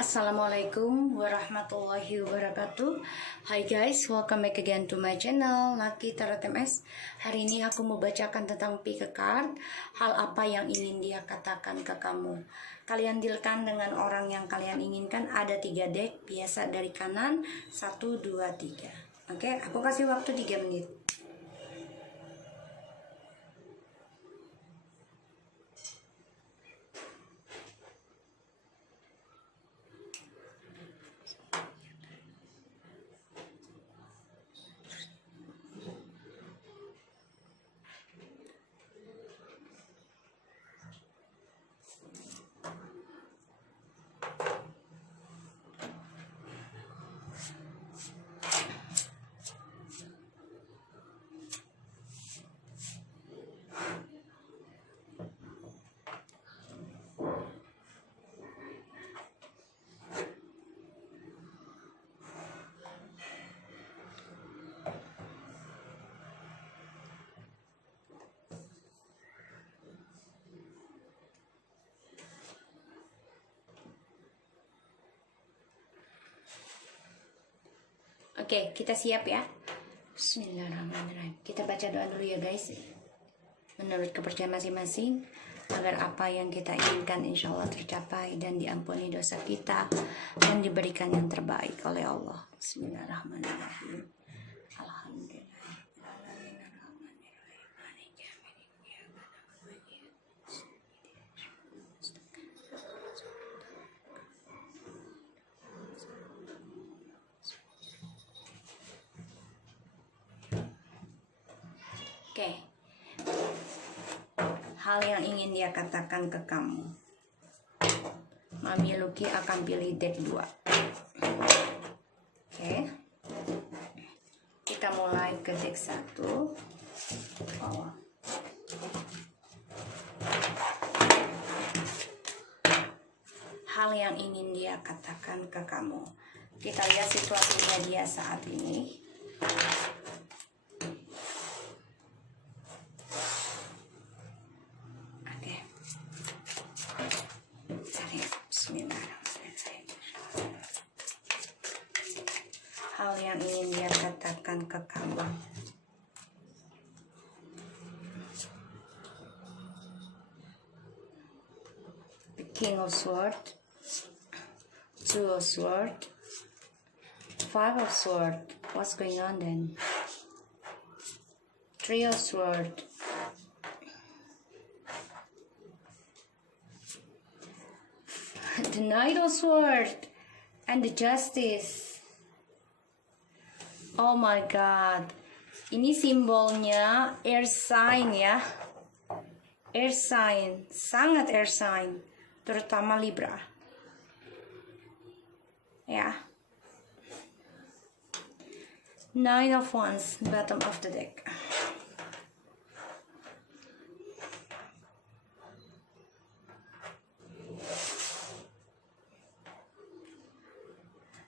Assalamualaikum warahmatullahi wabarakatuh. Hi guys, welcome back again to my channel Lucky Tarot MS. Hari ini aku mau bacakan tentang pick a card. Hal apa yang ingin dia katakan ke kamu. Kalian dealkan dengan orang yang kalian inginkan. Ada 3 deck, biasa dari kanan 1, 2, 3. Oke, aku kasih waktu 3 menit. Oke, kita siap ya. Bismillahirrahmanirrahim. Kita baca doa dulu ya guys. Menurut kepercayaan masing-masing, agar apa yang kita inginkan insya Allah tercapai dan diampuni dosa kita dan diberikan yang terbaik oleh Allah. Bismillahirrahmanirrahim. Oke, hal yang ingin dia katakan ke kamu. Mami Lucky akan pilih deck 2. Oke, kita mulai ke deck 1. Bawah. Hal yang ingin dia katakan ke kamu. Kita lihat situasinya dia saat ini. Hal yang ingin dia katakan ke kamu. The King of Swords, 2 of Swords, 5 of Swords. What's going on then? 3 of Swords. The Knight of Swords and the Justice. Oh my god, ini simbolnya air sign ya. Air sign, sangat air sign, terutama Libra. Ya. Nine of Wands, bottom of the deck.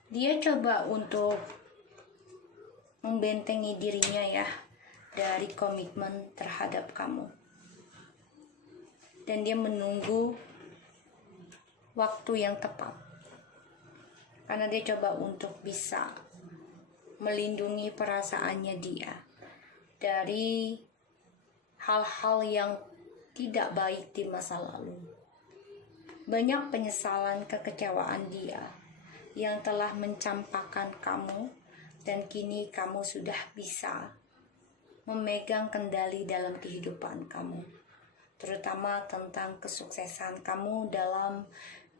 Dia coba untuk membentengi dirinya ya dari komitmen terhadap kamu, dan dia menunggu waktu yang tepat karena dia coba untuk bisa melindungi perasaannya dia dari hal-hal yang tidak baik di masa lalu. Banyak penyesalan, kekecewaan dia yang telah mencampakkan kamu, dan kini kamu sudah bisa memegang kendali dalam kehidupan kamu, terutama tentang kesuksesan kamu dalam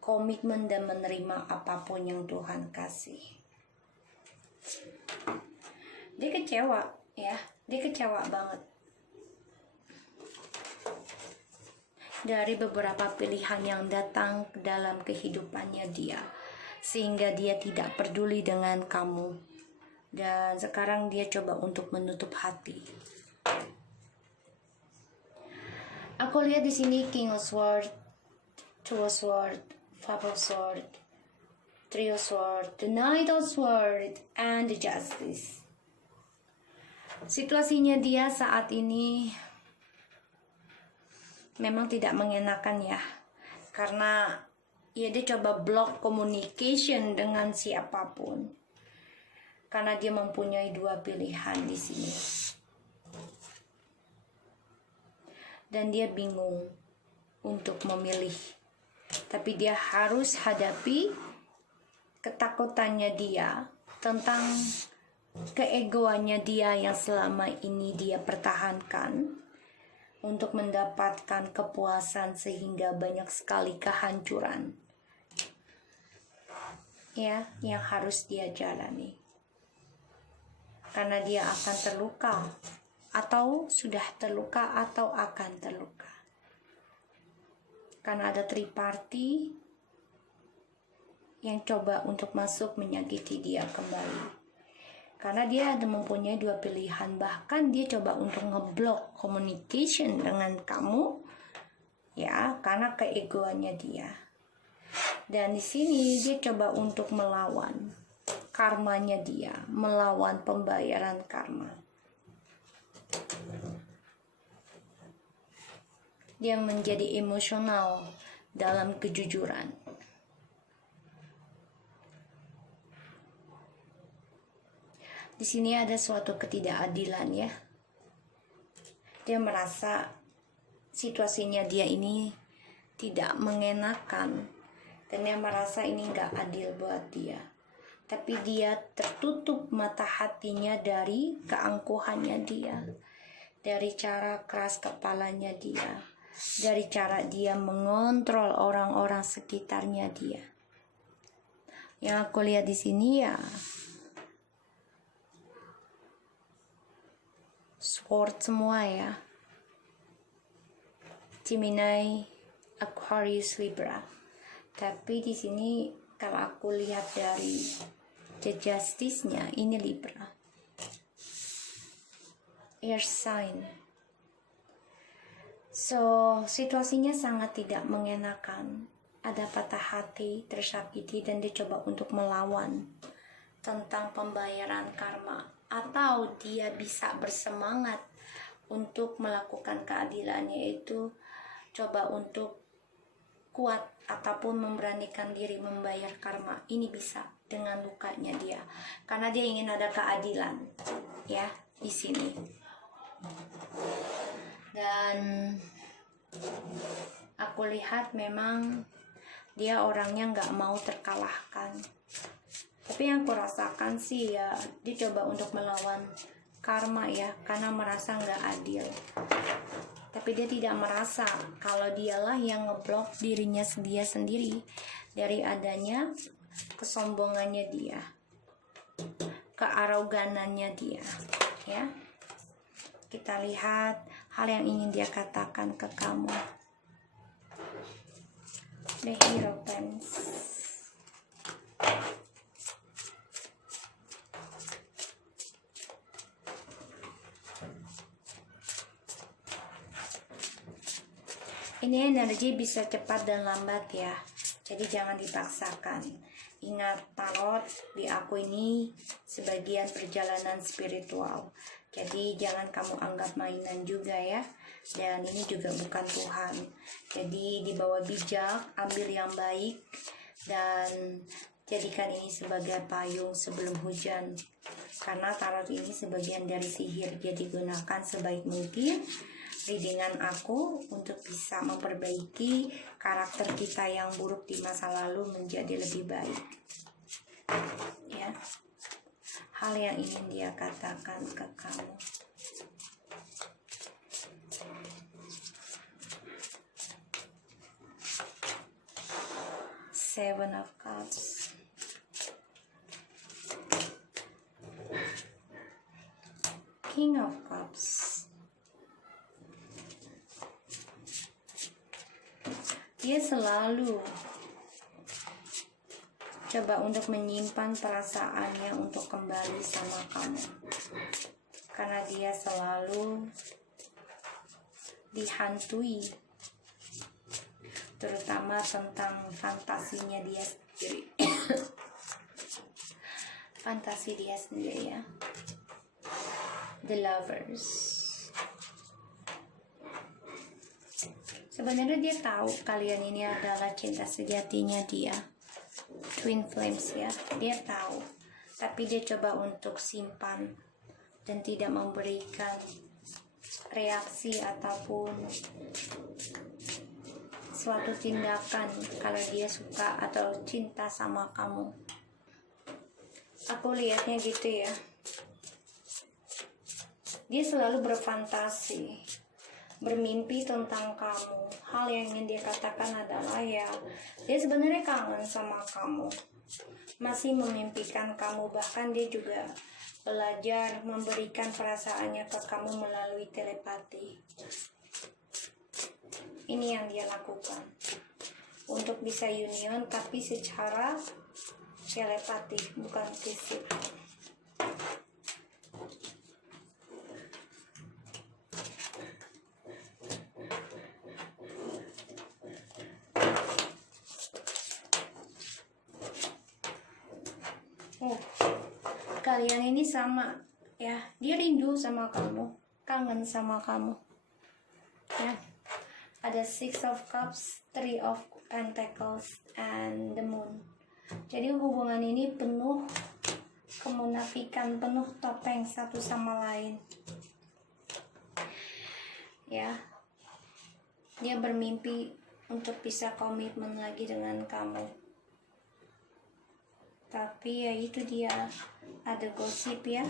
komitmen dan menerima apapun yang Tuhan kasih. Dia kecewa ya, dia kecewa banget dari beberapa pilihan yang datang dalam kehidupannya dia, sehingga dia tidak peduli dengan kamu. Dan sekarang dia coba untuk menutup hati. Aku lihat di sini King of Swords, 2 of Swords, 5 of Swords, 3 of Swords, the Knight of Swords, and the Justice. Situasinya dia saat ini memang tidak mengenakan ya, karena ya dia coba block communication dengan siapapun. Karena dia mempunyai dua pilihan di sini. Dan dia bingung untuk memilih. Tapi dia harus hadapi ketakutannya dia tentang keegoannya dia yang selama ini dia pertahankan untuk mendapatkan kepuasan sehingga banyak sekali kehancuran. Ya, yang harus dia jalani. Karena dia akan terluka, atau sudah terluka, atau akan terluka. Karena ada triparty yang coba untuk masuk menyakiti dia kembali. Karena dia ada mempunyai dua pilihan, bahkan dia coba untuk ngeblok communication dengan kamu, ya, karena keegoannya dia. Dan di sini dia coba untuk melawan karmanya dia, melawan pembayaran karma. Dia menjadi emosional dalam kejujuran. Di sini ada suatu ketidakadilan ya. Dia merasa situasinya dia ini tidak mengenakan, dan dia merasa ini gak adil buat dia. Tapi dia tertutup mata hatinya dari keangkuhannya dia, dari cara keras kepalanya dia, dari cara dia mengontrol orang-orang sekitarnya dia. Yang aku lihat di sini ya sword semua ya. Gemini, Aquarius, Libra. Tapi di sini kalau aku lihat dari the justice-nya, ini Libra. Air sign. So, situasinya sangat tidak mengenakan. Ada patah hati, tersakiti, dan dia coba untuk melawan tentang pembayaran karma. Atau dia bisa bersemangat untuk melakukan keadilan, yaitu coba untuk kuat ataupun memberanikan diri membayar karma. Ini bisa dengan lukanya dia, karena dia ingin ada keadilan ya di sini. Dan aku lihat memang dia orangnya nggak mau terkalahkan. Tapi yang aku rasakan sih ya, dia coba untuk melawan karma ya, karena merasa nggak adil. Tapi dia tidak merasa kalau dialah yang ngeblok dirinya dia sendiri dari adanya kesombongannya dia, kearoganannya dia ya. Kita lihat hal yang ingin dia katakan ke kamu. The Hierophant. Ini energi bisa cepat dan lambat ya, jadi jangan dipaksakan. Ingat, tarot di aku ini sebagian perjalanan spiritual, jadi jangan kamu anggap mainan juga ya. Dan ini juga bukan Tuhan, jadi dibawa bijak, ambil yang baik, dan jadikan ini sebagai payung sebelum hujan. Karena tarot ini sebagian dari sihir, jadi gunakan sebaik mungkin readingan aku untuk bisa memperbaiki karakter kita yang buruk di masa lalu menjadi lebih baik ya. Hal yang ingin dia katakan ke kamu. Seven of Cups. King of Cups. Dia selalu coba untuk menyimpan perasaannya untuk kembali sama kamu, karena dia selalu dihantui, terutama tentang fantasinya dia sendiri. Fantasi dia sendiri ya. The Lovers. Sebenarnya dia tahu kalian ini adalah cinta sejatinya dia, twin flames ya. Dia tahu, tapi dia coba untuk simpan dan tidak memberikan reaksi ataupun suatu tindakan kalau dia suka atau cinta sama kamu. Aku lihatnya gitu ya. Dia selalu berfantasi, bermimpi tentang kamu. Hal yang ingin dia katakan adalah ya, dia sebenarnya kangen sama kamu, masih memimpikan kamu. Bahkan dia juga belajar memberikan perasaannya ke kamu melalui telepati. Ini yang dia lakukan untuk bisa union, tapi secara telepati, bukan fisik. Kalian ini sama ya, dia rindu sama kamu, kangen sama kamu ya. Ada Six of Cups, Three of Pentacles, and the Moon. Jadi hubungan ini penuh kemunafikan, penuh topeng satu sama lain ya. Dia bermimpi untuk bisa komitmen lagi dengan kamu, tapi ya itu dia, ada gosip ya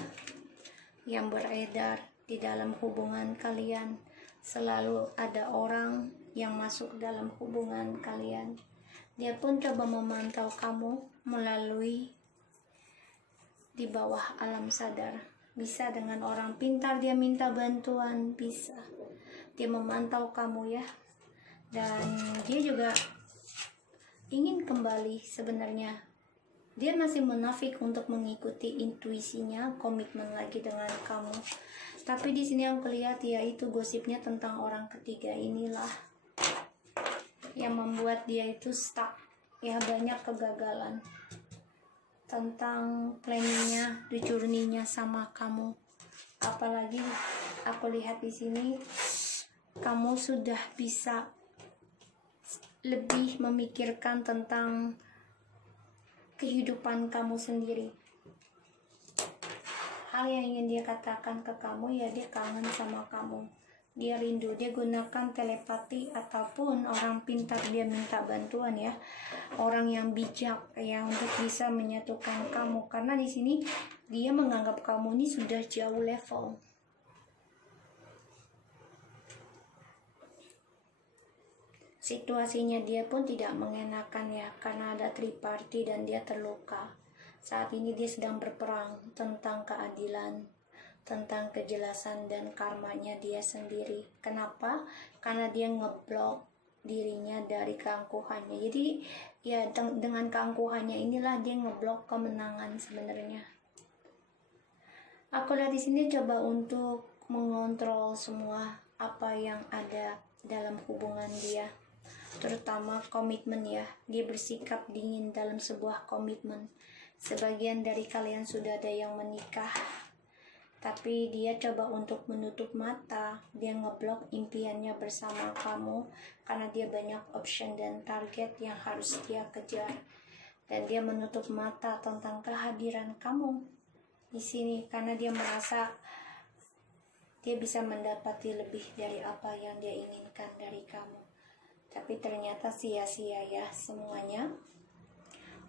yang beredar di dalam hubungan kalian. Selalu ada orang yang masuk dalam hubungan kalian. Dia pun coba memantau kamu melalui di bawah alam sadar. Bisa dengan orang pintar dia minta bantuan, bisa. Dia memantau kamu ya. Dan dia juga ingin kembali sebenarnya. Dia masih munafik untuk mengikuti intuisinya, komitmen lagi dengan kamu. Tapi di sini yang kelihatan ya, itu gosipnya tentang orang ketiga inilah yang membuat dia itu stuck ya, banyak kegagalan tentang planningnya, journey-nya sama kamu. Apalagi aku lihat di sini kamu sudah bisa lebih memikirkan tentang kehidupan kamu sendiri. Hal yang ingin dia katakan ke kamu ya, dia kangen sama kamu, dia rindu. Dia gunakan telepati ataupun orang pintar, dia minta bantuan ya, orang yang bijak ya, untuk bisa menyatukan kamu. Karena di sini dia menganggap kamu ini sudah jauh level. Situasinya dia pun tidak mengenakan ya, karena ada triparty dan dia terluka. Saat ini dia sedang berperang tentang keadilan, tentang kejelasan dan karmanya dia sendiri. Kenapa? Karena dia ngeblok dirinya dari keangkuhannya. Jadi ya dengan keangkuhannya inilah dia ngeblok kemenangan sebenarnya. Aku lihat di sini coba untuk mengontrol semua apa yang ada dalam hubungan dia, terutama komitmen ya. Dia bersikap dingin dalam sebuah komitmen. Sebagian dari kalian sudah ada yang menikah, tapi dia coba untuk menutup mata. Dia ngeblok impiannya bersama kamu karena dia banyak option dan target yang harus dia kejar, dan dia menutup mata tentang kehadiran kamu di sini karena dia merasa dia bisa mendapati lebih dari apa yang dia inginkan dari kamu. Tapi ternyata sia-sia ya semuanya.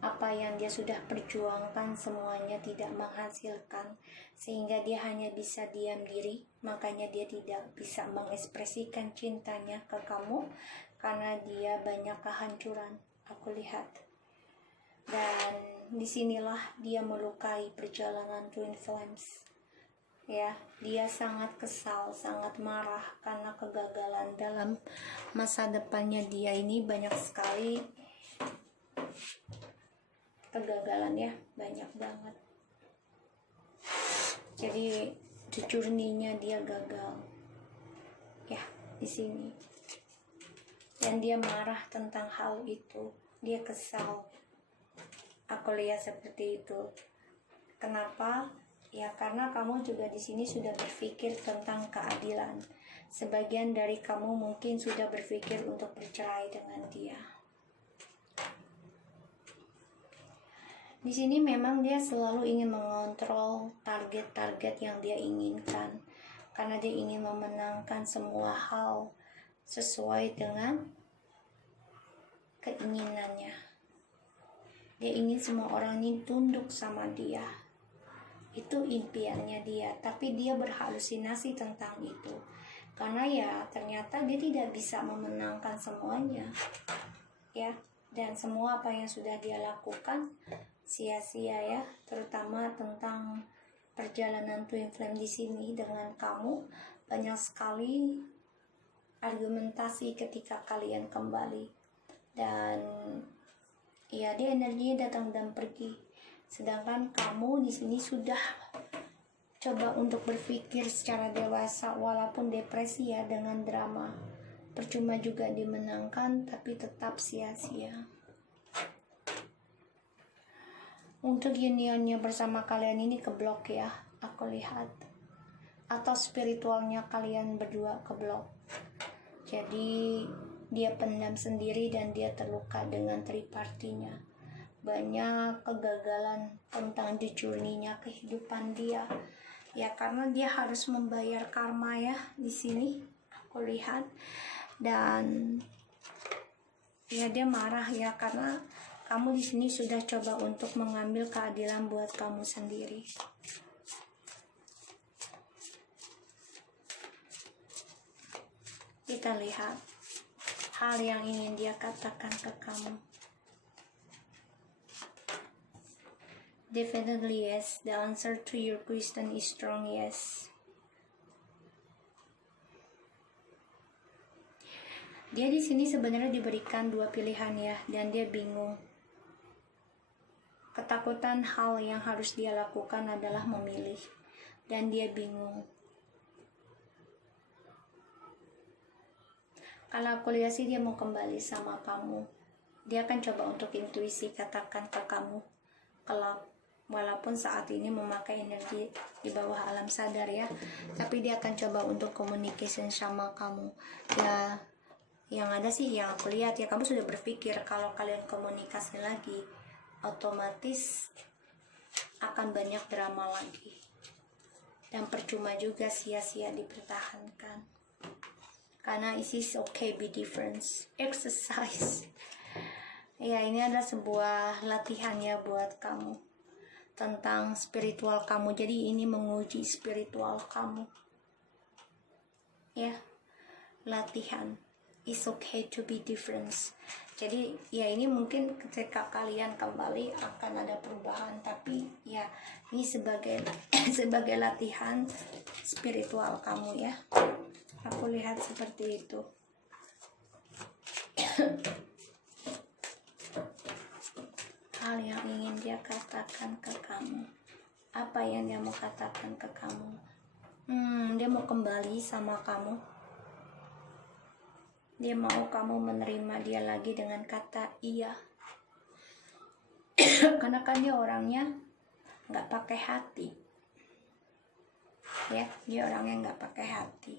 Apa yang dia sudah perjuangkan semuanya tidak menghasilkan, sehingga dia hanya bisa diam diri. Makanya dia tidak bisa mengekspresikan cintanya ke kamu karena dia banyak kehancuran, aku lihat. Dan disinilah dia melukai perjalanan Twin Flames ya. Dia sangat kesal, sangat marah karena kegagalan dalam masa depannya. Dia ini banyak sekali kegagalan ya, banyak banget. Jadi journey-nya dia gagal ya di sini, dan dia marah tentang hal itu. Dia kesal, aku lihat seperti itu. Kenapa? Ya, karena kamu juga di sini sudah berpikir tentang keadilan. Sebagian dari kamu mungkin sudah berpikir untuk bercerai dengan dia. Di sini memang dia selalu ingin mengontrol target-target yang dia inginkan, karena dia ingin memenangkan semua hal sesuai dengan keinginannya. Dia ingin semua orang ini tunduk sama dia. Itu impiannya dia, tapi dia berhalusinasi tentang itu. Karena ya ternyata dia tidak bisa memenangkan semuanya. Ya, dan semua apa yang sudah dia lakukan sia-sia ya, terutama tentang perjalanan twin flame di sini dengan kamu. Banyak sekali argumentasi ketika kalian kembali. Dan ya, dia energinya datang dan pergi. Sedangkan kamu di sini sudah coba untuk berpikir secara dewasa, walaupun depresi ya, dengan drama. Percuma juga dimenangkan, tapi tetap sia-sia. Untuk unionnya bersama kalian ini keblok ya, aku lihat. Atau spiritualnya kalian berdua keblok. Jadi dia pendam sendiri dan dia terluka dengan tripartinya. Banyak kegagalan tentang di journey-nya kehidupan dia. Ya, karena dia harus membayar karma ya di sini aku lihat. Dan ya, dia marah ya karena kamu di sini sudah coba untuk mengambil keadilan buat kamu sendiri. Kita lihat hal yang ingin dia katakan ke kamu. Definitely yes. The answer to your question is strong yes. Dia di sini sebenarnya diberikan dua pilihan ya, dan dia bingung. Ketakutan hal yang harus dia lakukan adalah memilih, dan dia bingung. Kalau aku lihat sih dia mau kembali sama kamu. Dia akan coba untuk intuisi katakan ke kamu. Kalau walaupun saat ini memakai energi di bawah alam sadar ya, tapi dia akan coba untuk communication sama kamu. Ya, yang ada sih yang aku lihat ya, kamu sudah berpikir kalau kalian komunikasi lagi, otomatis akan banyak drama lagi. Dan percuma juga, sia-sia dipertahankan. Karena it is okay be different. Exercise. Ya, ini adalah sebuah latihan ya buat kamu. Tentang spiritual kamu. Jadi ini menguji spiritual kamu. Ya, latihan. It's okay to be different. Jadi ya, ini mungkin ketika kalian kembali akan ada perubahan, tapi ya ini sebagai sebagai latihan spiritual kamu ya. Aku lihat seperti itu. Hal yang ingin dia katakan ke kamu. Apa yang dia mau katakan ke kamu? Dia mau kembali sama kamu. Dia mau kamu menerima dia lagi dengan kata iya. Karena kan dia orangnya nggak pakai hati. Ya, dia orangnya nggak pakai hati.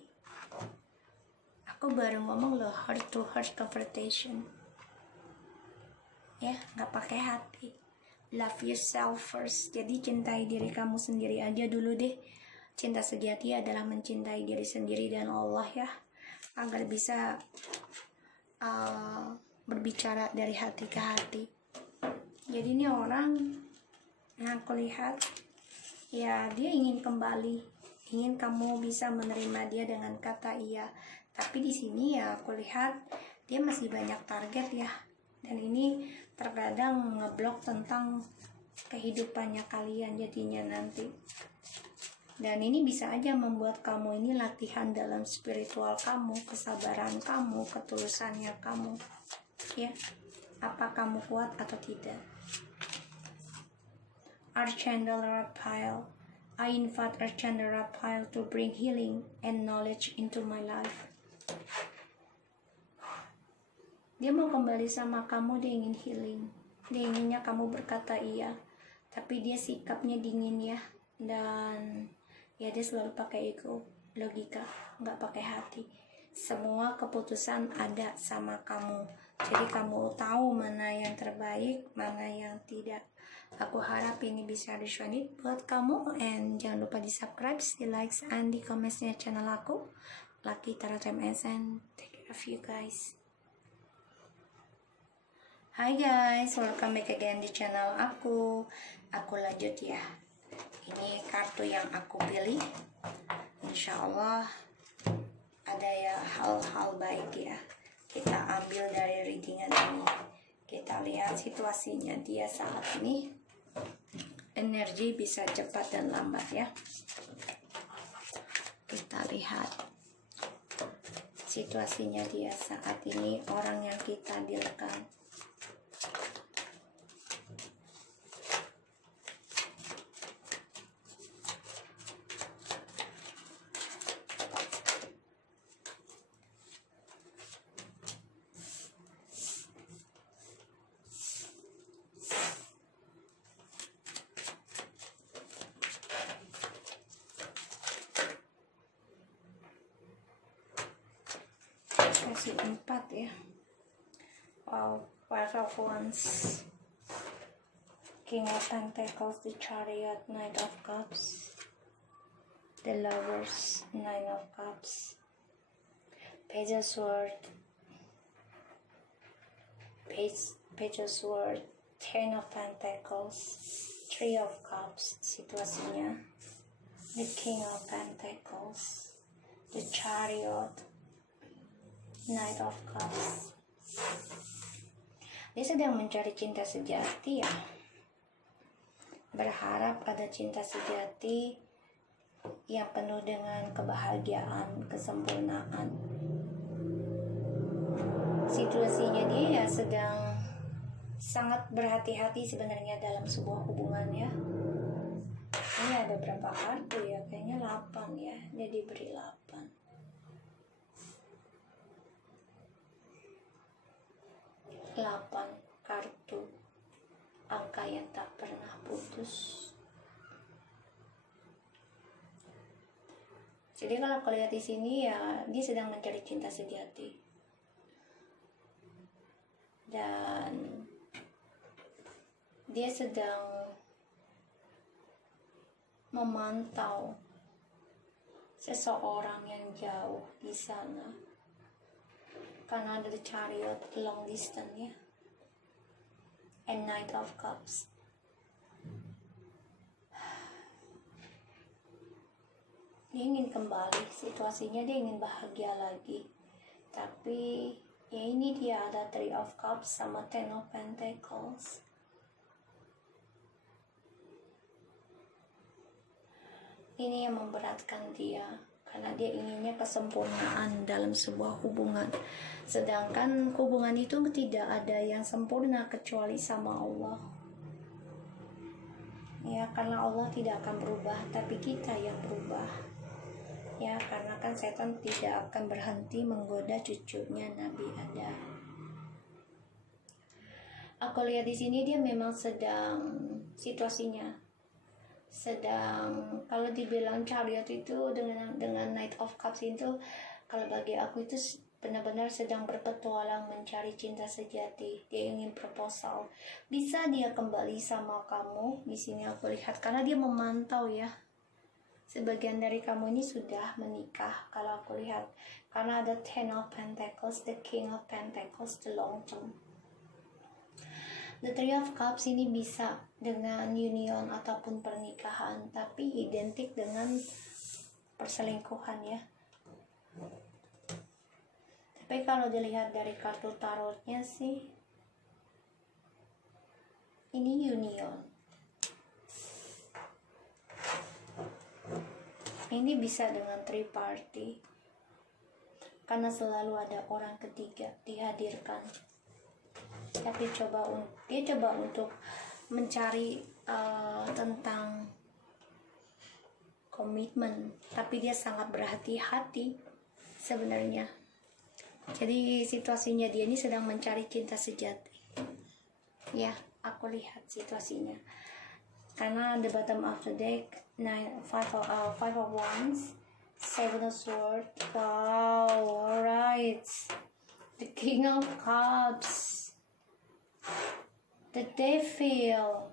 Aku baru ngomong loh, heart to heart conversation. Ya, nggak pakai hati. Love yourself first. Jadi cintai diri kamu sendiri aja dulu deh. Cinta sejati adalah mencintai diri sendiri dan Allah ya, agar bisa berbicara dari hati ke hati. Jadi ini orang yang aku lihat ya, dia ingin kembali, ingin kamu bisa menerima dia dengan kata iya. Tapi di sini ya aku lihat dia masih banyak target ya, dan ini terkadang ngeblok tentang kehidupannya kalian jadinya nanti. Dan ini bisa aja membuat kamu ini latihan dalam spiritual kamu, kesabaran kamu, ketulusannya kamu. Ya, apa kamu kuat atau tidak? Archangel Raphael, I invite Archangel Raphael to bring healing and knowledge into my life. Dia mau kembali sama kamu, dia ingin healing. Dia inginnya kamu berkata iya, tapi dia sikapnya dingin ya. dan ya dia selalu pakai ego, logika, nggak pakai hati. Semua keputusan ada sama kamu, jadi kamu tahu mana yang terbaik, mana yang tidak. Aku harap ini bisa resonate buat kamu, and jangan lupa di subscribe, di likes, and di commentsnya channel aku, Lucky Tarot MS, and take care of you guys. Hai guys, welcome back again di channel aku. Aku lanjut ya. Ini kartu yang aku pilih. Insya Allah ada ya hal-hal baik ya. Kita ambil dari readingan ini. Kita lihat situasinya dia saat ini. Energi bisa cepat dan lambat ya. Kita lihat situasinya dia saat ini, orang yang kita dealkan. Kasih 4 ya. Wow, Five of Wands, King of Pentacles, the Chariot, Knight of Cups, the Lovers, Nine of Cups, Page of Swords, Page of Swords, Ten of Pentacles, Three of Cups. Situasinya the King of Pentacles, the Chariot, Knight of Cups. Dia sedang mencari cinta sejati ya. Berharap ada cinta sejati yang penuh dengan kebahagiaan, kesempurnaan. Situasinya dia ya sedang sangat berhati-hati sebenarnya dalam sebuah hubungan ya. Ini ada berapa kartu ya? Kayaknya 8 ya. Dia diberi 8. 8 kartu, angka yang tak pernah putus. Jadi kalau kau lihat di sini ya, dia sedang mencari cinta sejati. Dan dia sedang memantau seseorang yang jauh di sana. Karena ada the Chariot, long distance ya, and Knight of Cups. Dia ingin kembali, situasinya dia ingin bahagia lagi. Tapi ya ini dia ada Three of Cups sama Ten of Pentacles. Ini yang memberatkan dia, karena dia inginnya kesempurnaan dalam sebuah hubungan. Sedangkan hubungan itu tidak ada yang sempurna kecuali sama Allah. Ya, karena Allah tidak akan berubah, tapi kita yang berubah. Ya, karena kan setan tidak akan berhenti menggoda cucunya Nabi Adam. Aku lihat di sini dia memang sedang situasinya sedang, kalau dibilang Chariot itu dengan Knight of Cups itu, kalau bagi aku itu benar-benar sedang berpetualang mencari cinta sejati. Dia ingin proposal. Bisa dia kembali sama kamu? Di sini aku lihat karena dia memantau ya. Sebagian dari kamu ini sudah menikah kalau aku lihat. Karena ada Ten of Pentacles, the King of Pentacles, the long term. The Three of Cups ini bisa dengan union ataupun pernikahan, tapi identik dengan perselingkuhan ya. Tapi kalau dilihat dari kartu tarotnya sih, ini union. Ini bisa dengan three party, karena selalu ada orang ketiga dihadirkan. Tapi dia coba untuk mencari tentang komitmen, tapi dia sangat berhati-hati sebenarnya. Jadi situasinya dia ini sedang mencari cinta sejati. Ya, aku lihat situasinya. Karena the bottom of the deck, five of wands, seven of swords. Wow, alright. The king of cups, the devil,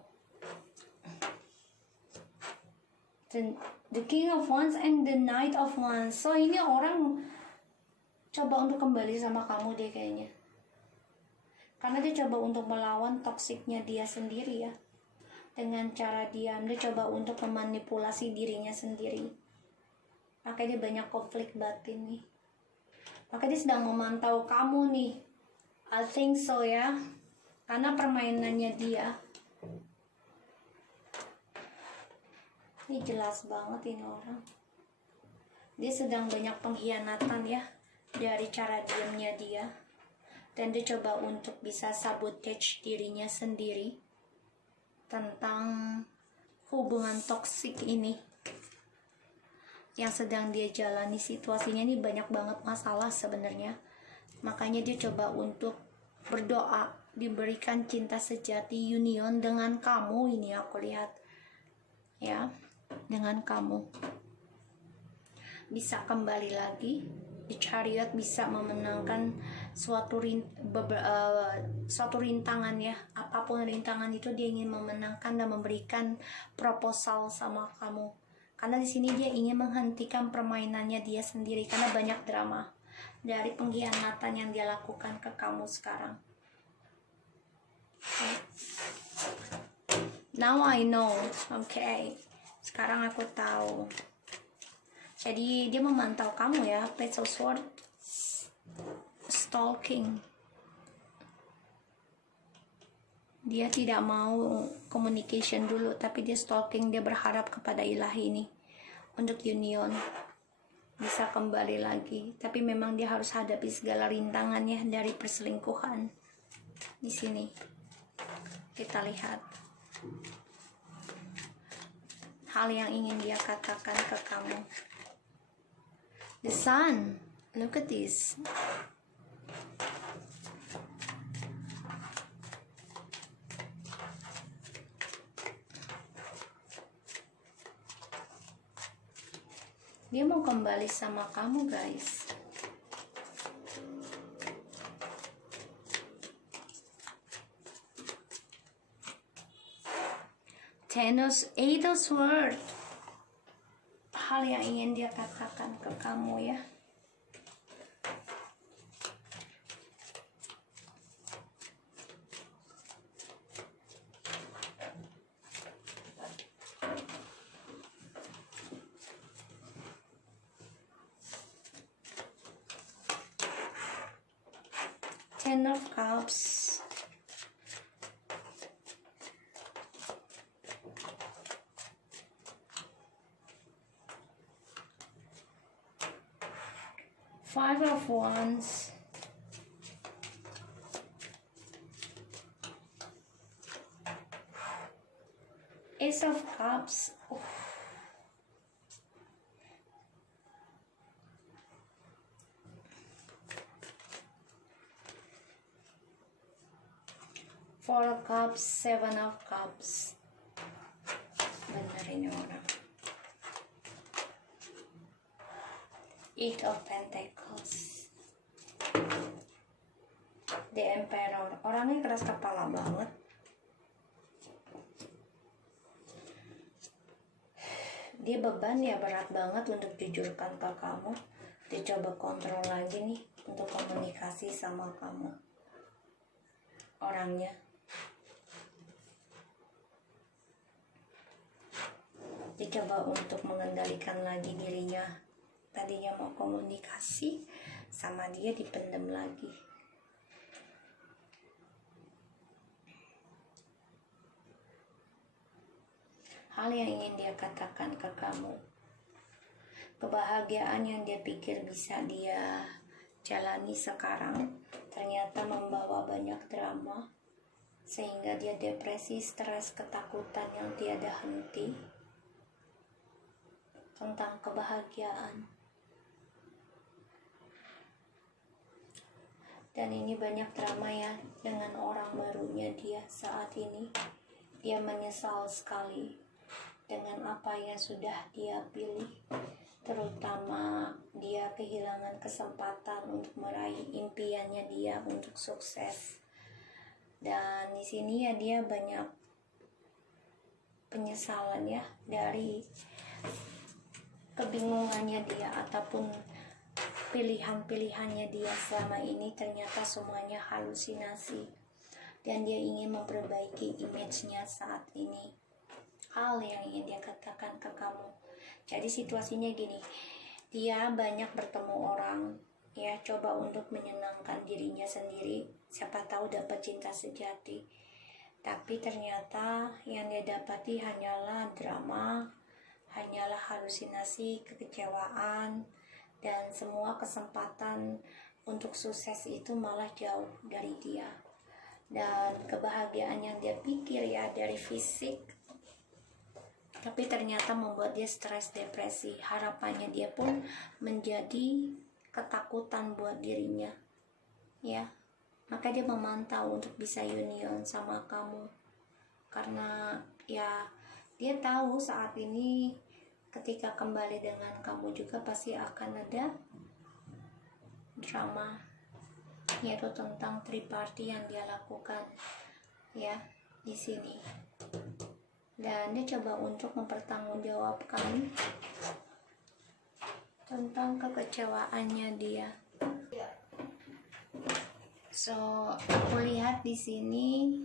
the king of wands, and the knight of wands. So ini orang coba untuk kembali sama kamu deh kayaknya. Karena dia coba untuk melawan toksiknya dia sendiri ya. Dengan cara dia coba untuk memanipulasi dirinya sendiri. Makanya dia banyak konflik batin nih. Makanya dia sedang memantau kamu nih. I think so ya. Karena permainannya dia. Ini jelas banget ini orang. Dia sedang banyak pengkhianatan ya. Dari cara diamnya dia. Dan dia coba untuk bisa sabotage dirinya sendiri. Tentang hubungan toksik ini yang sedang dia jalani. Situasinya ini banyak banget masalah sebenarnya. Makanya dia coba untuk berdoa diberikan cinta sejati, union dengan kamu. Ini aku lihat ya, dengan kamu bisa kembali lagi. The Chariot bisa memenangkan suatu rintangan ya. Apapun rintangan itu dia ingin memenangkan dan memberikan proposal sama kamu. Karena di sini dia ingin menghentikan permainannya dia sendiri karena banyak drama dari pengkhianatan yang dia lakukan ke kamu sekarang. Now I know. Okay. Sekarang aku tahu. Jadi dia memantau kamu ya. Page of Swords, stalking. Dia tidak mau communication dulu, tapi dia stalking. Dia berharap kepada ilahi ini untuk union bisa kembali lagi. Tapi memang dia harus hadapi segala rintangannya dari perselingkuhan. Di sini kita lihat hal yang ingin dia katakan ke kamu. The Sun, look at this. Dia mau kembali sama kamu, guys. Eight of Swords. Hal yang ingin dia katakan ke kamu ya. Ten of Cups. Five of Wands. Ace of Cups. Four of Cups, Seven of Cups. Benar ini orang. Eight of Pentacles. The Emperor. Orangnya keras kepala banget. Dia beban ya, berat banget untuk jujurkan ke kamu. Dia coba kontrol lagi nih untuk komunikasi sama kamu. Orangnya. Dia coba untuk mengendalikan lagi dirinya. Tadinya mau komunikasi sama dia, dipendam lagi. Hal yang ingin dia katakan ke kamu, kebahagiaan yang dia pikir bisa dia jalani sekarang ternyata membawa banyak drama, sehingga dia depresi, stres, ketakutan yang tiada henti tentang kebahagiaan. Dan ini banyak drama ya dengan orang barunya dia saat ini. dia menyesal sekali dengan apa yang sudah dia pilih, terutama dia kehilangan kesempatan untuk meraih impiannya dia untuk sukses. Dan di sini ya dia banyak penyesalan ya dari kebingungannya dia ataupun pilihan-pilihannya dia selama ini ternyata semuanya halusinasi, dan dia ingin memperbaiki image-nya saat ini. Hal yang ingin dia katakan ke kamu. Jadi situasinya gini, dia banyak bertemu orang ya, coba untuk menyenangkan dirinya sendiri, siapa tahu dapat cinta sejati. Tapi ternyata yang dia dapati hanyalah drama, hanyalah halusinasi, kekecewaan, dan semua kesempatan untuk sukses itu malah jauh dari dia. Dan kebahagiaan yang dia pikir ya dari fisik, tapi ternyata membuat dia stres, depresi. Harapannya dia pun menjadi ketakutan buat dirinya ya. Maka dia memantau untuk bisa union sama kamu, karena ya dia tahu saat ini ketika kembali dengan kamu juga pasti akan ada drama, yaitu tentang triparty yang dia lakukan ya di sini. Dan dia coba untuk mempertanggungjawabkan tentang kekecewaannya dia. So, aku lihat di sini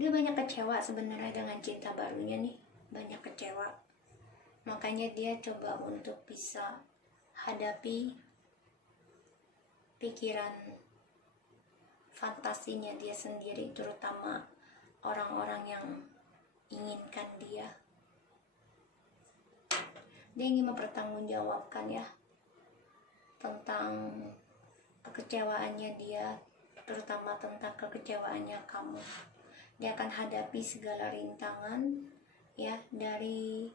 dia banyak kecewa sebenarnya dengan cinta barunya nih, banyak kecewa. Makanya dia coba untuk bisa hadapi pikiran fantasinya dia sendiri, terutama orang-orang yang inginkan dia. Dia ingin mempertanggungjawabkan ya tentang kekecewaannya dia, terutama tentang kekecewaannya kamu. Dia akan hadapi segala rintangan ya, dari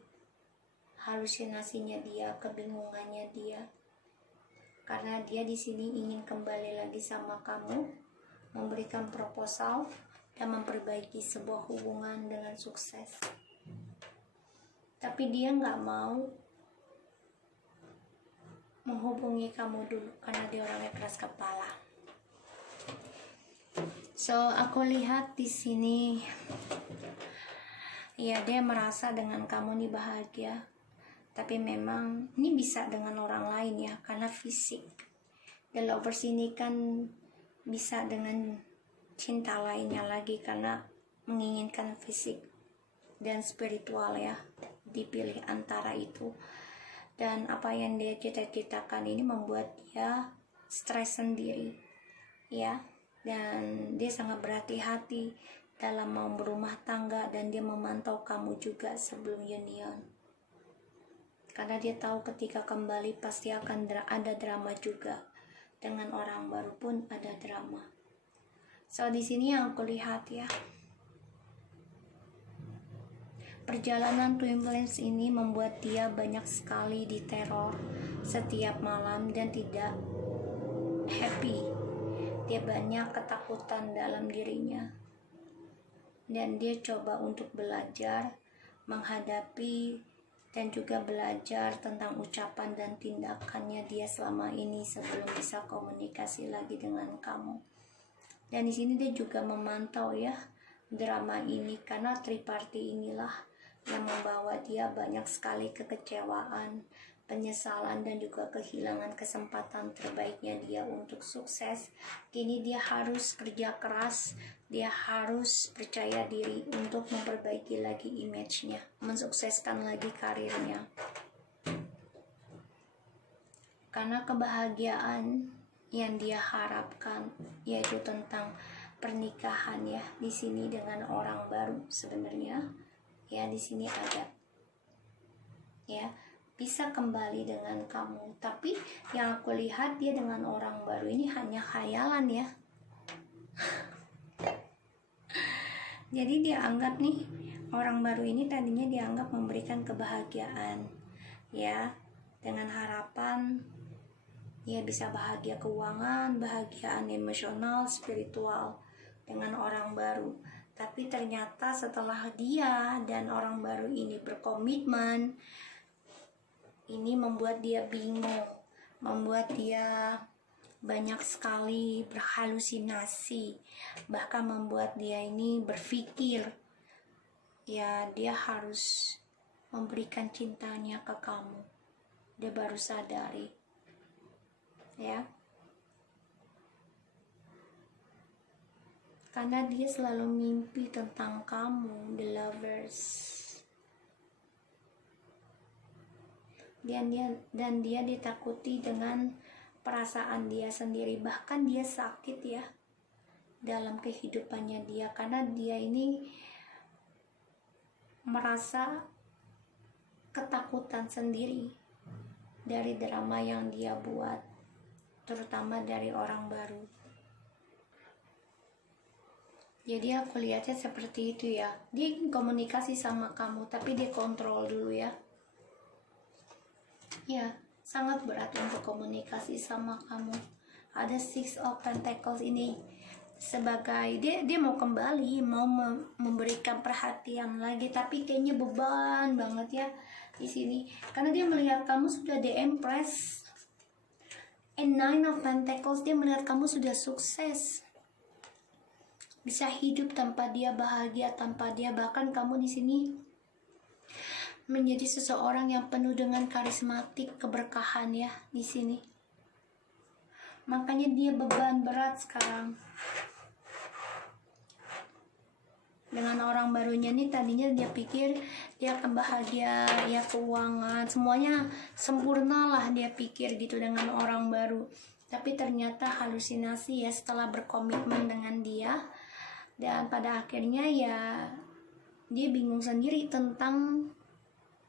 halusinasinya dia, kebingungannya dia. Karena dia di sini ingin kembali lagi sama kamu, memberikan proposal dan memperbaiki sebuah hubungan dengan sukses. Tapi dia nggak mau menghubungi kamu dulu karena dia orangnya keras kepala. So, aku lihat di sini ya dia merasa dengan kamu nih bahagia. Tapi memang ini bisa dengan orang lain ya, karena fisik. The lovers ini kan bisa dengan cinta lainnya lagi, karena menginginkan fisik dan spiritual ya, dipilih antara itu. Dan apa yang dia cita-citakan ini membuat dia stres sendiri ya, dan dia sangat berhati-hati dalam mau berumah tangga, dan dia memantau kamu juga sebelum union, karena dia tahu ketika kembali pasti akan ada drama juga, dengan orang baru pun ada drama. So, di sini yang aku lihat ya, perjalanan Twin Flames ini membuat dia banyak sekali diteror setiap malam dan tidak happy. Dia banyak ketakutan dalam dirinya, dan dia coba untuk belajar menghadapi dan juga belajar tentang ucapan dan tindakannya dia selama ini sebelum bisa komunikasi lagi dengan kamu. Dan di sini dia juga memantau ya drama ini, karena triparty inilah yang membawa dia banyak sekali kekecewaan, penyesalan, dan juga kehilangan kesempatan terbaiknya dia untuk sukses. Kini dia harus kerja keras, dia harus percaya diri untuk memperbaiki lagi image-nya, mensukseskan lagi karirnya. Karena kebahagiaan yang dia harapkan yaitu tentang pernikahan ya, di sini dengan orang baru sebenarnya ya, di sini ada ya, bisa kembali dengan kamu. Tapi yang aku lihat dia dengan orang baru ini hanya khayalan ya. Jadi dia anggap nih, orang baru ini tadinya dianggap memberikan kebahagiaan ya, dengan harapan Dia bisa bahagia keuangan, bahagiaan emosional, spiritual dengan orang baru. Tapi ternyata setelah dia dan orang baru ini berkomitmen, ini membuat dia bingung, membuat dia banyak sekali berhalusinasi, bahkan membuat dia ini berpikir ya dia harus memberikan cintanya ke kamu. Dia baru sadari, ya, karena dia selalu mimpi tentang kamu, the lovers. Dan dia ditakuti dengan perasaan dia sendiri, bahkan dia sakit ya dalam kehidupannya dia, karena dia ini merasa ketakutan sendiri dari drama yang dia buat, terutama dari orang baru. Jadi aku lihatnya seperti itu ya, dia ingin komunikasi sama kamu tapi dia kontrol dulu ya. Ya, sangat berat untuk komunikasi sama kamu. Ada Six of Pentacles ini sebagai dia mau kembali, mau memberikan perhatian lagi, tapi kayaknya beban banget ya di sini, karena dia melihat kamu sudah the Empress and Nine of Pentacles. Dia melihat kamu sudah sukses, bisa hidup tanpa dia, bahagia tanpa dia. Bahkan kamu di sini menjadi seseorang yang penuh dengan karismatik, keberkahan ya di sini. Makanya dia beban berat sekarang. Dengan orang barunya nih, tadinya dia pikir dia akan bahagia, ya keuangan, semuanya sempurna lah dia pikir gitu dengan orang baru. Tapi ternyata halusinasi ya setelah berkomitmen dengan dia. Dan pada akhirnya ya dia bingung sendiri tentang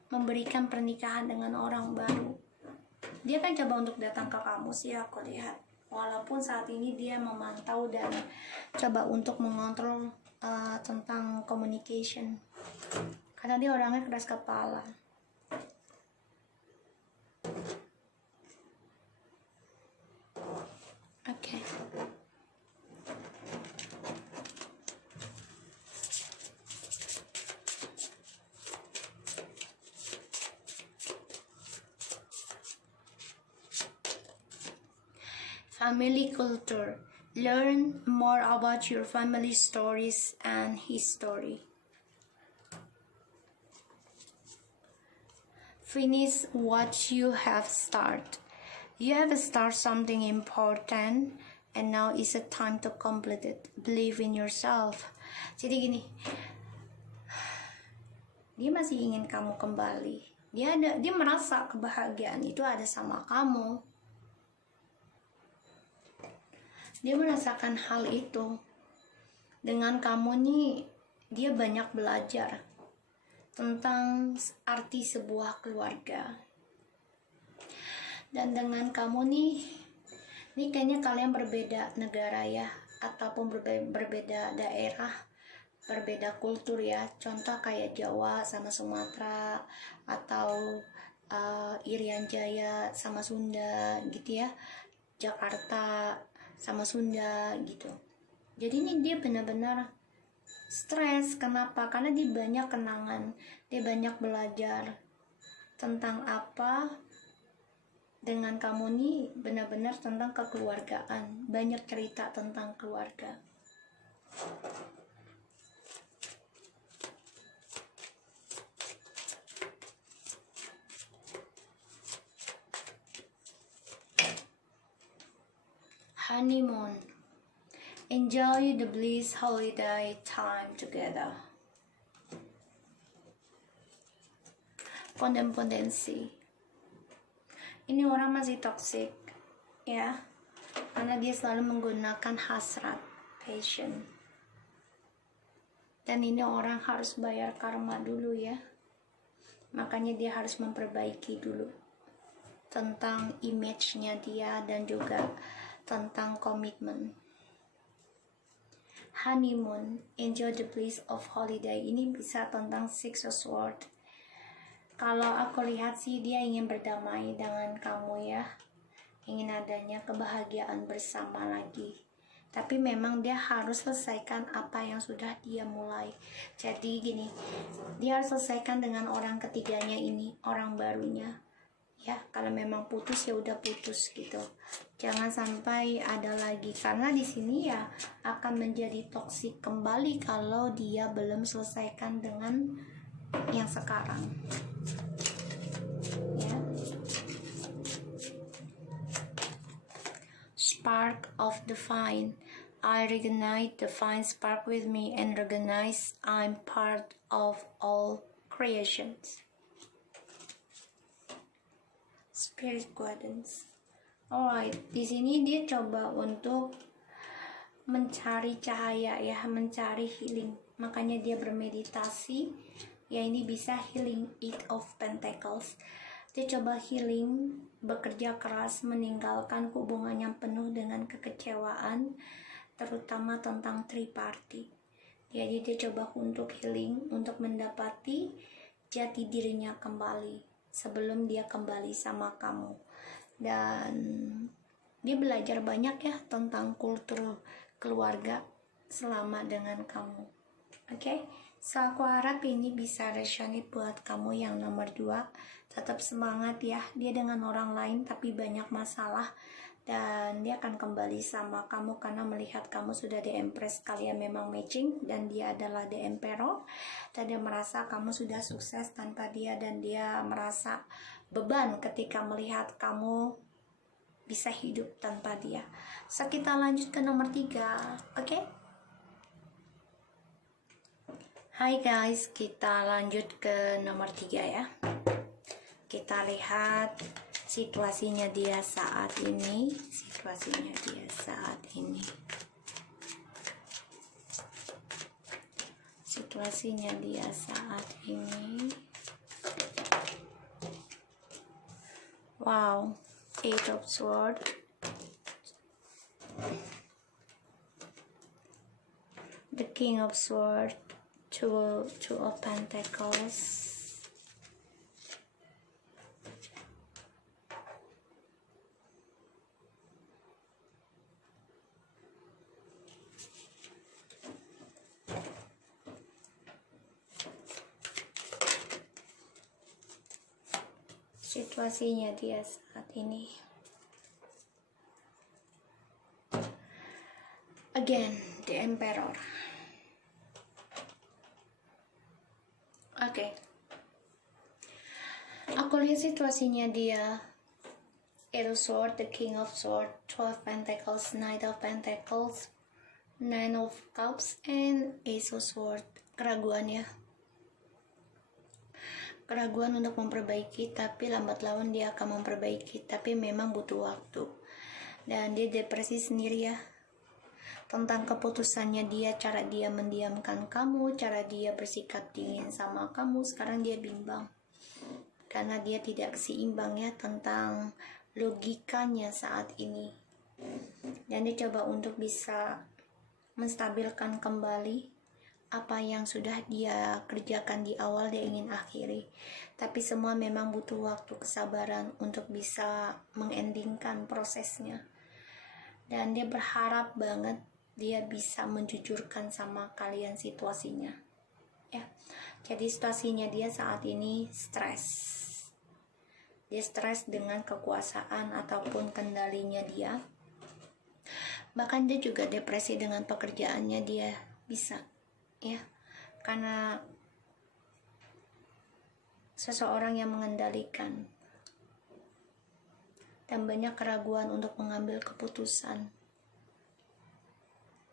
memberikan pernikahan dengan orang baru. Dia kan coba untuk datang ke kamu sih aku lihat. Walaupun saat ini dia memantau dan coba untuk mengontrol tentang communication, karena dia orangnya keras kepala. Oke. Family culture. Learn more about your family stories and history. Finish what you have started. You have started something important and now is a time to complete it. Believe in yourself. Jadi gini, dia masih ingin kamu kembali. Dia merasa kebahagiaan itu ada sama kamu. Dia merasakan hal itu dengan kamu nih. Dia banyak belajar tentang arti sebuah keluarga. Dan dengan kamu nih kayaknya kalian berbeda negara ya, ataupun berbeda daerah, berbeda kultur ya. Contoh kayak Jawa sama Sumatera, atau Irian Jaya sama Sunda gitu ya, Jakarta sama Sunda gitu. Jadi ini dia benar-benar stres. Kenapa? Karena dia banyak kenangan, dia banyak belajar tentang apa dengan kamu nih, benar-benar tentang kekeluargaan, banyak cerita tentang keluarga. Honeymoon. Enjoy the bliss holiday time together. Codependency. Ini orang masih toxic ya, karena dia selalu menggunakan hasrat, passion. Dan ini orang harus bayar karma dulu ya. Makanya dia harus memperbaiki dulu tentang image-nya dia dan juga tentang komitmen. Honeymoon, enjoy the bliss of holiday. Ini bisa tentang Six of Swords. Kalau aku lihat sih dia ingin berdamai dengan kamu ya. ingin adanya kebahagiaan bersama lagi. Tapi memang dia harus selesaikan apa yang sudah dia mulai. Jadi gini, dia harus selesaikan dengan orang ketiganya ini, orang barunya. Ya, kalau memang putus ya udah putus gitu. Jangan sampai ada lagi, karena di sini ya akan menjadi toksik kembali kalau dia belum selesaikan dengan yang sekarang. Ya. Spark of the vine. I reignite the vine spark with me and recognize I'm part of all creations. Spirit guidance. Alright, di sini dia coba untuk mencari cahaya ya, mencari healing. Makanya dia bermeditasi. Ya, ini bisa healing, Eight of Pentacles. Dia coba healing, bekerja keras, meninggalkan hubungan yang penuh dengan kekecewaan, terutama tentang triparty. Jadi dia coba untuk healing, untuk mendapati jati dirinya kembali sebelum dia kembali sama kamu. Dan dia belajar banyak ya tentang kultur keluarga selama dengan kamu. Oke, so aku harap ini bisa resonate buat kamu yang nomor 2. Tetap semangat ya, dia dengan orang lain tapi banyak masalah, dan dia akan kembali sama kamu karena melihat kamu sudah di Empress, kalian memang matching, dan dia adalah the Emperor, dan dia merasa kamu sudah sukses tanpa dia, dan dia merasa beban ketika melihat kamu bisa hidup tanpa dia. So kita lanjut ke nomor 3. Oke? Hai guys, kita lanjut ke nomor 3 ya. Kita lihat situasinya dia saat ini. Situasinya dia saat ini. Situasinya dia saat ini. Wow, Eight of Swords. The King of Swords. Two of Pentacles. Situasinya dia saat ini. Again, the Emperor. Oke. Aku lihat situasinya dia. Eight of Swords, the King of Swords, 12 Pentacles, Knight of Pentacles, Nine of Cups, and Ace of Swords. Keraguan ya. Keraguan untuk memperbaiki, tapi lambat laun dia akan memperbaiki, tapi memang butuh waktu. Dan dia depresi sendiri ya, tentang keputusannya dia, cara dia mendiamkan kamu, cara dia bersikap dingin sama kamu. Sekarang dia bimbang karena dia tidak seimbang ya tentang logikanya saat ini, dan dia coba untuk bisa menstabilkan kembali apa yang sudah dia kerjakan di awal. Dia ingin akhiri, tapi semua memang butuh waktu, kesabaran untuk bisa mengendingkan prosesnya. Dan dia berharap banget dia bisa menjujurkan sama kalian situasinya ya. Jadi situasinya dia saat ini stres. Dia stres dengan kekuasaan ataupun kendalinya dia. Bahkan dia juga depresi dengan pekerjaannya dia, bisa ya, karena seseorang yang mengendalikan, dan banyak keraguan untuk mengambil keputusan.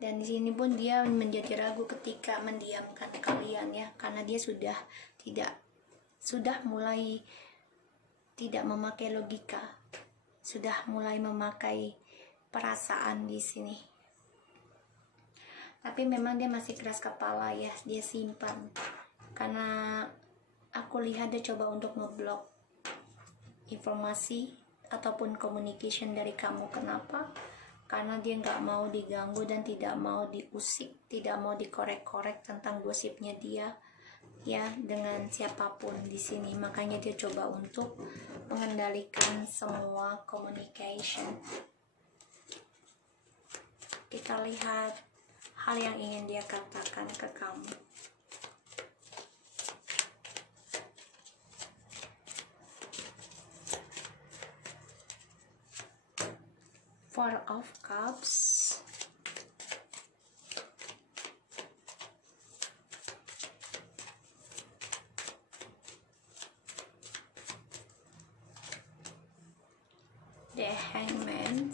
Dan di sini pun dia menjadi ragu ketika mendiamkan kalian ya, karena dia sudah mulai tidak memakai logika, sudah mulai memakai perasaan di sini. Tapi memang dia masih keras kepala ya, dia simpan. Karena aku lihat dia coba untuk ngeblok informasi ataupun communication dari kamu. Kenapa? Karena dia nggak mau diganggu dan tidak mau diusik, tidak mau dikorek-korek tentang gosipnya dia, ya dengan siapapun di sini. Makanya dia coba untuk mengendalikan semua communication. Kita lihat hal yang ingin dia katakan ke kamu. Four of Cups, the Hangman,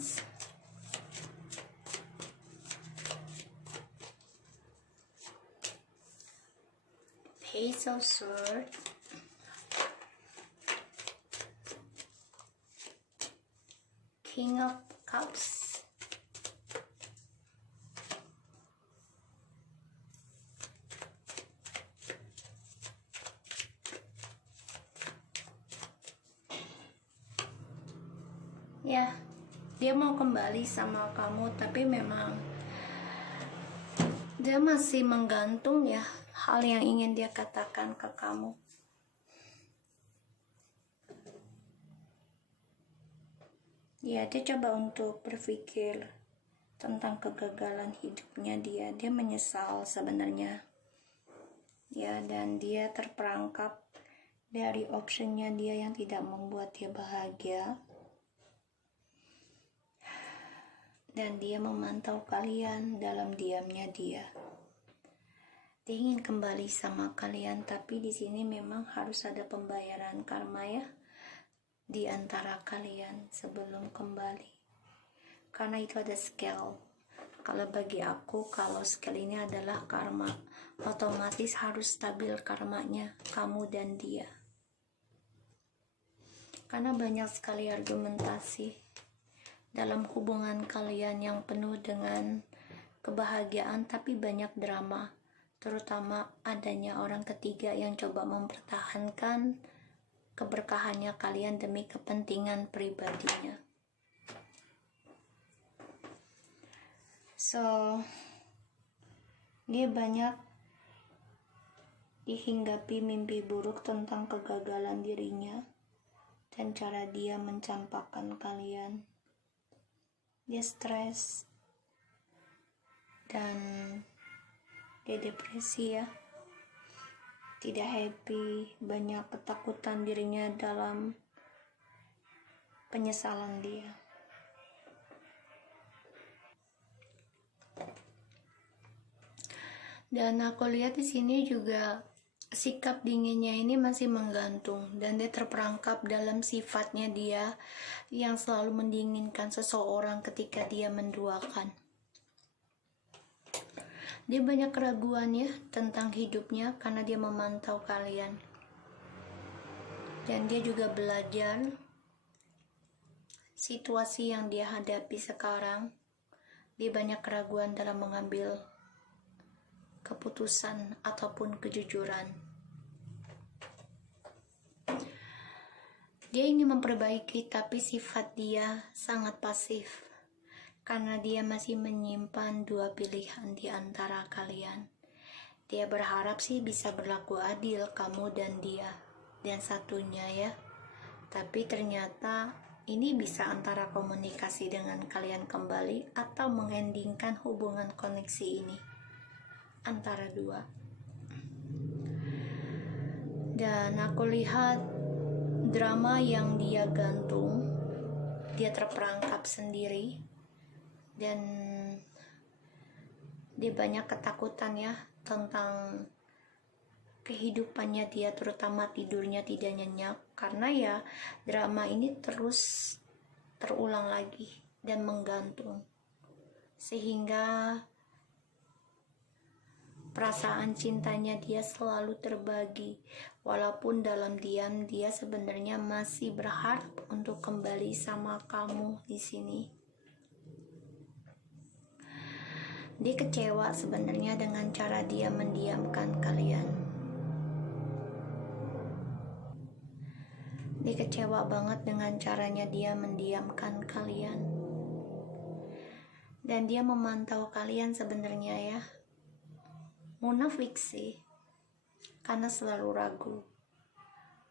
Page of Swords, King of Cups, ya dia mau kembali sama kamu, tapi memang dia masih menggantung ya hal yang ingin dia katakan ke kamu. Ya, dia coba untuk berpikir tentang kegagalan hidupnya dia. Dia menyesal sebenarnya. Ya, dan dia terperangkap dari optionnya dia yang tidak membuat dia bahagia. Dan dia memantau kalian dalam diamnya dia. Dia ingin kembali sama kalian, tapi di sini memang harus ada pembayaran karma ya di antara kalian sebelum kembali. Karena itu ada scale. Kalau bagi aku, kalau scale ini adalah karma, otomatis harus stabil karmanya kamu dan dia. Karena banyak sekali argumentasi dalam hubungan kalian yang penuh dengan kebahagiaan tapi banyak drama, terutama adanya orang ketiga yang coba mempertahankan keberkahannya kalian demi kepentingan pribadinya. So, dia banyak dihinggapi mimpi buruk tentang kegagalan dirinya dan cara dia mencampakkan kalian. Dia stres dan dia depresi ya, tidak happy, banyak ketakutan dirinya dalam penyesalan dia. Dan aku lihat di sini juga sikap dinginnya ini masih menggantung, dan dia terperangkap dalam sifatnya dia yang selalu mendinginkan seseorang ketika dia menduakan. Dia banyak keraguan ya tentang hidupnya karena dia memantau kalian. Dan dia juga belajar situasi yang dia hadapi sekarang. Dia banyak keraguan dalam mengambil keputusan ataupun kejujuran. Dia ingin memperbaiki, tapi sifat dia sangat pasif. Karena dia masih menyimpan dua pilihan di antara kalian. Dia berharap sih bisa berlaku adil kamu dan dia, dan satunya ya. Tapi ternyata ini bisa antara komunikasi dengan kalian kembali atau mengendingkan hubungan koneksi ini antara dua. Dan aku lihat drama yang dia gantung, dia terperangkap sendiri. Dan dia banyak ketakutan ya tentang kehidupannya dia, terutama tidurnya tidak nyenyak, karena ya drama ini terus terulang lagi dan menggantung, sehingga perasaan cintanya dia selalu terbagi, walaupun dalam diam dia sebenarnya masih berharap untuk kembali sama kamu di sini. Dia kecewa sebenarnya dengan cara dia mendiamkan kalian. Dia kecewa banget dengan caranya dia mendiamkan kalian. Dan dia memantau kalian sebenarnya ya. Munafik sih. karena selalu ragu.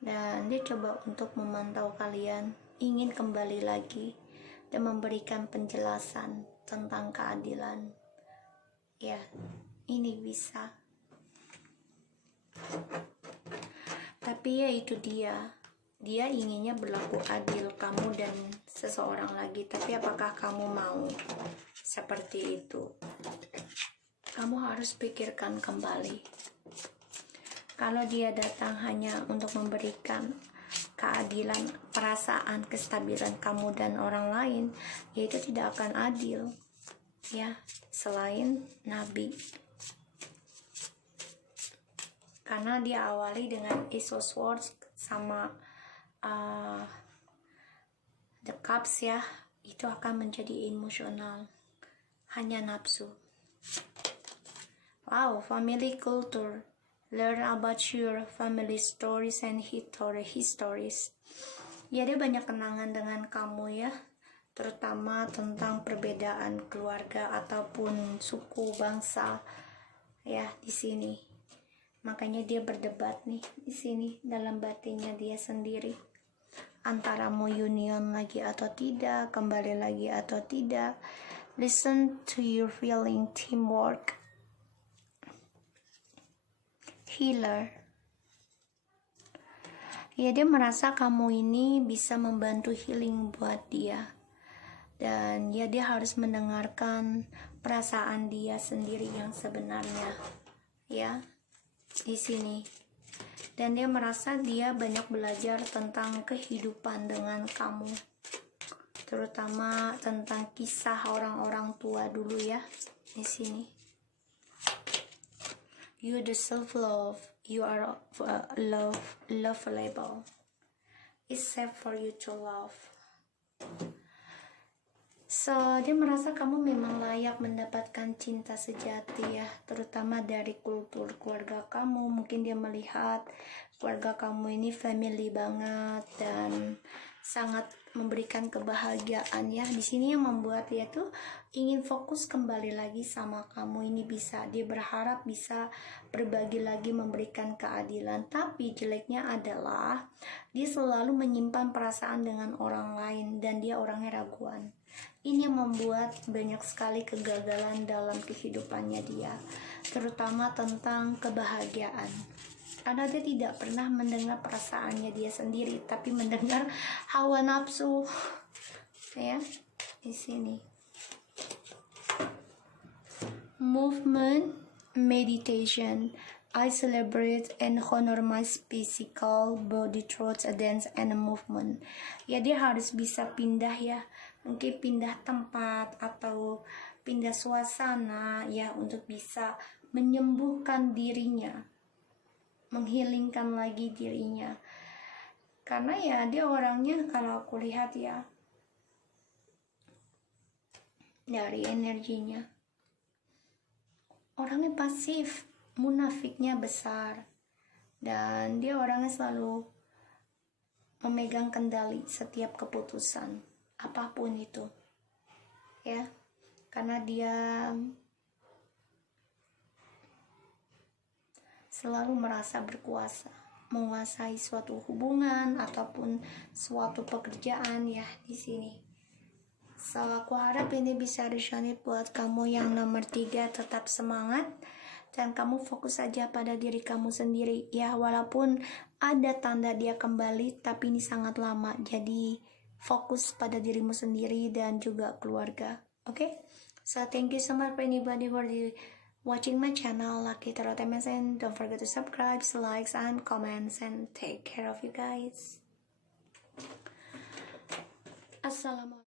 Dan dia coba untuk memantau kalian, ingin kembali lagi dan memberikan penjelasan tentang keadilan. Ya, ini bisa. Tapi ya itu dia inginnya berlaku adil kamu dan seseorang lagi. Tapi apakah kamu mau seperti itu? Kamu harus pikirkan kembali. Kalau dia datang hanya untuk memberikan keadilan, perasaan, kestabilan kamu dan orang lain, ya itu tidak akan adil. Ya, selain Nabi. Karena dia awali dengan Ace of Swords sama The Cups ya, itu akan menjadi emosional, hanya nafsu. Wow, family culture. Learn about your family stories and histories. Ya, dia banyak kenangan dengan kamu ya, terutama tentang perbedaan keluarga ataupun suku bangsa ya di sini. Makanya dia berdebat nih di sini dalam batinnya dia sendiri, antara mau union lagi atau tidak, kembali lagi atau tidak. Listen to your feeling, teamwork. Healer. Ya, dia merasa kamu ini bisa membantu healing buat dia. Dan ya, dia harus mendengarkan perasaan dia sendiri yang sebenarnya. Ya, di sini. Dan dia merasa dia banyak belajar tentang kehidupan dengan kamu. Terutama tentang kisah orang-orang tua dulu ya, di sini. You the self-love, you are lovable. It's safe for you to love. So, dia merasa kamu memang layak mendapatkan cinta sejati ya, terutama dari kultur keluarga kamu. Mungkin dia melihat keluarga kamu ini family banget dan sangat memberikan kebahagiaan ya. Di sini yang membuat dia tuh ingin fokus kembali lagi sama kamu ini bisa. Dia berharap bisa berbagi lagi, memberikan keadilan. Tapi jeleknya adalah dia selalu menyimpan perasaan dengan orang lain dan dia orangnya raguan. Ini yang membuat banyak sekali kegagalan dalam kehidupannya dia, terutama tentang kebahagiaan. Karena dia tidak pernah mendengar perasaannya dia sendiri, tapi mendengar hawa nafsu. Ya, di sini. Movement, meditation. I celebrate and honor my physical body through a dance and a movement. Ya, dia harus bisa pindah ya. Mungkin pindah tempat atau pindah suasana ya, untuk bisa menyembuhkan dirinya, menghilingkan lagi dirinya. Karena ya dia orangnya, kalau aku lihat ya dari energinya, orangnya pasif, munafiknya besar, dan dia orangnya selalu memegang kendali setiap keputusan apapun itu ya, karena dia selalu merasa berkuasa, menguasai suatu hubungan ataupun suatu pekerjaan ya di sini. So, aku harap ini bisa resonate buat kamu yang nomor 3. Tetap semangat dan kamu fokus saja pada diri kamu sendiri ya, walaupun ada tanda dia kembali, tapi ini sangat lama. Jadi fokus pada dirimu sendiri dan juga keluarga. Okay? So, thank you so much for anybody for watching my channel, Lucky Tarot MSN. Don't forget to subscribe, likes, and comments, and take care of you guys. Assalamualaikum.